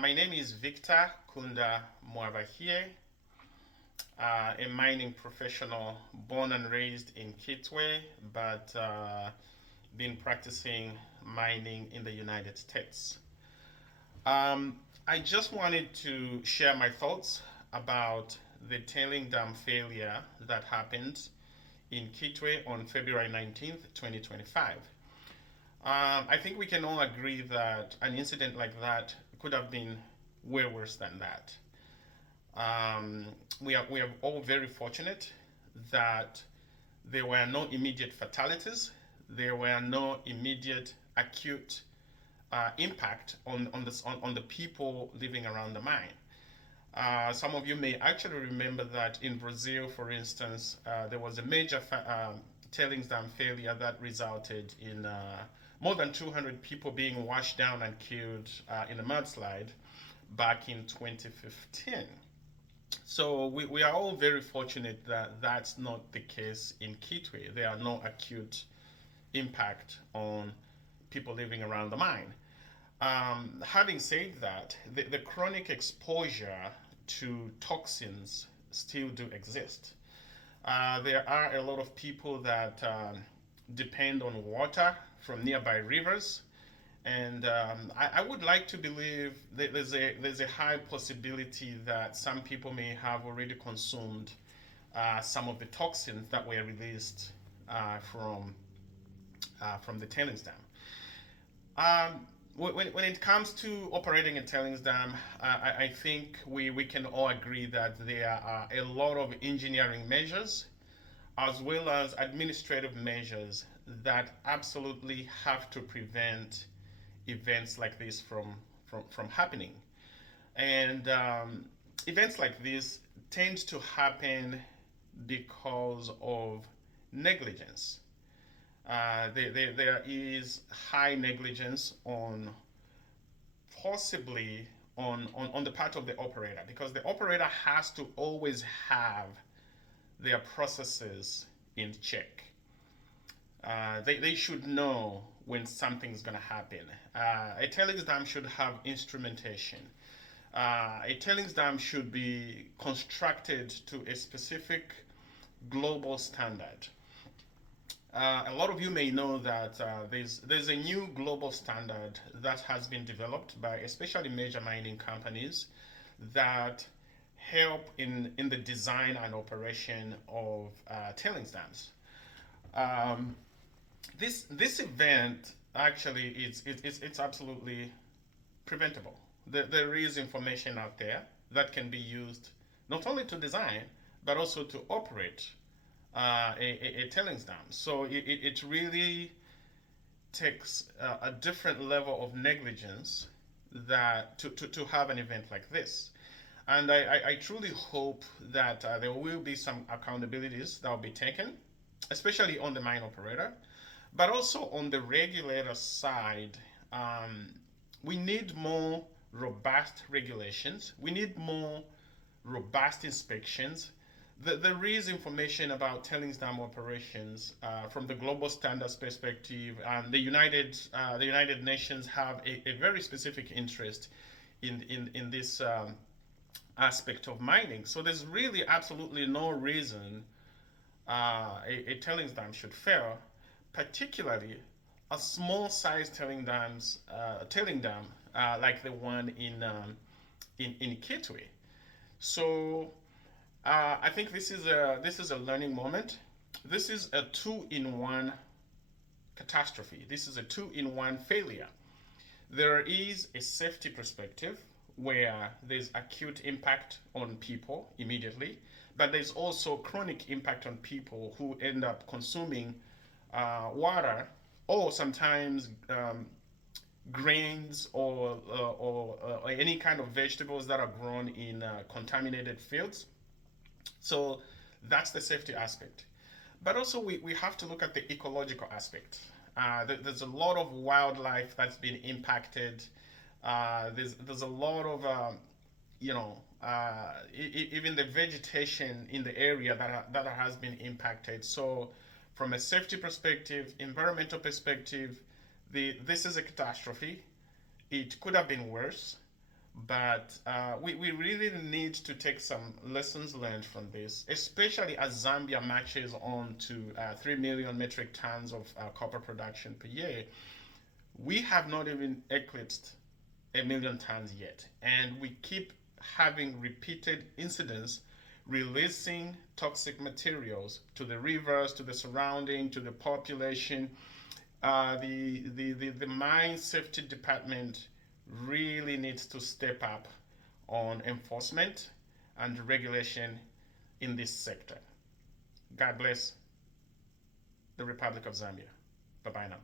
My name is Victor Kunda Mwabahie, a mining professional born and raised in Kitwe, but been practicing mining in the United States. I just wanted to share my thoughts about the tailing dam failure that happened in Kitwe on February 19th, 2025. I think we can all agree that an incident like that could have been way worse than that. Um, we are all very fortunate that there were no immediate fatalities, there were no immediate acute impact on the people living around the mine. Some of you may actually remember that in Brazil, for instance, there was a major tailings dam failure that resulted in more than 200 people being washed down and killed in a mudslide back in 2015. So we are all very fortunate that that's not the case in Kitwe. There are no acute impact on people living around the mine. Having said that, the chronic exposure to toxins still do exist. There are a lot of people that depend on water from nearby rivers, and I would like to believe that there's a high possibility that some people may have already consumed some of the toxins that were released from the tailings dam. When it comes to operating a tailings dam, I think we can all agree that there are a lot of engineering measures as well as administrative measures that absolutely have to prevent events like this from happening. And events like this tend to happen because of negligence. There is high negligence on possibly on the part of the operator, because the operator has to always have their processes in check. They should know when something's going to happen. A tailings dam should have instrumentation. A tailings dam should be constructed to a specific global standard. A lot of you may know that there's a new global standard that has been developed by especially major mining companies that help in the design and operation of tailings dams. Um, this event actually it's absolutely preventable. There is information out there that can be used not only to design but also to operate a tailings dam. So it really takes a different level of negligence that to have an event like this. And I truly hope that there will be some accountabilities that will be taken, especially on the mine operator, but also on the regulator side. Um, we need more robust regulations. We need more robust inspections. There is information about tailings dam operations from the global standards perspective, and the United Nations have a very specific interest in this aspect of mining. So there's really absolutely no reason a tailings dam should fail, particularly a small size tailing dam like the one in Kitwe. So I think this is a learning moment. This is a two-in-one catastrophe. This is a two-in-one failure. There is a safety perspective where there's acute impact on people immediately, but there's also chronic impact on people who end up consuming water or sometimes grains or any kind of vegetables that are grown in contaminated fields. So that's the safety aspect. But also, we have to look at the ecological aspect. There's a lot of wildlife that's been impacted. There's a lot of even the vegetation in the area that has been impacted. So, from a safety perspective, environmental perspective, this is a catastrophe. It could have been worse, But we really need to take some lessons learned from this, especially as Zambia marches on to 3 million metric tons of copper production per year. We have not even eclipsed a million tons yet, and we keep having repeated incidents releasing toxic materials to the rivers, to the surrounding, to the population. The mine safety department really needs to step up on enforcement and regulation in this sector. God bless the Republic of Zambia. Bye bye now.